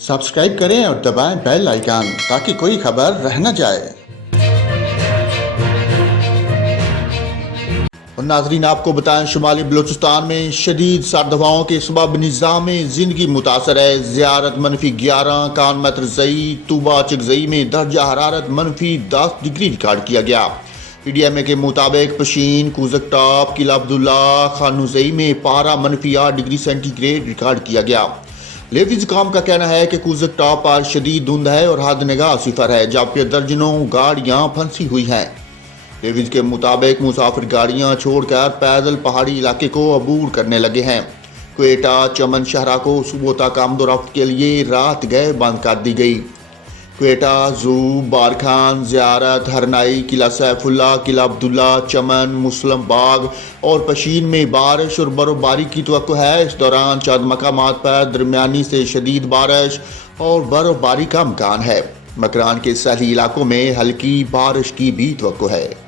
Subscribe करें और दबाएं बेल आइकन ताकि कोई खबर रह न जाए। और नाज़रीन, आपको बताएं, शुमाली बलूचिस्तान में शदीद सर्द हवाओं के सबब निज़ाम ज़िंदगी मुतासर है। ज़ियारत -11, कानमत रज़ई, तूबा चिकज़ई में दर्जा हरारत -10 डिग्री रिकॉर्ड किया गया। PDMA के मुताबिक पशीन, कूजक टॉप, किला अब्दुल्ला, खानुज़ई में पारा -8 डिग्री सेंटीग्रेड रिकॉर्ड किया गया। लेविज काम का कहना है कि कूजक टॉप पर शदीद धुंध है और हद निगाह सिफर है, जबकि दर्जनों गाड़ियां फंसी हुई हैं। लेविज के मुताबिक मुसाफिर गाड़ियां छोड़कर पैदल पहाड़ी इलाके को अबूर करने लगे हैं। क्वेटा चमन शहरा को सुबह तक आमदोरफ्त के लिए रात गए बंद कर दी गई। क्वेटा, जू, बारखान, ज़ियारत, हरनाई, किला सैफुल्ला, किला अब्दुल्ला, चमन, मुस्लिम बाग और पशीन में बारिश और बर्फबारी की तवक्को है। इस दौरान चंद मकामात पर दरमियानी से शदीद बारिश और बर्फबारी का इम्कान है। मकरान के सैली इलाकों में हल्की बारिश की भी तवक्को है।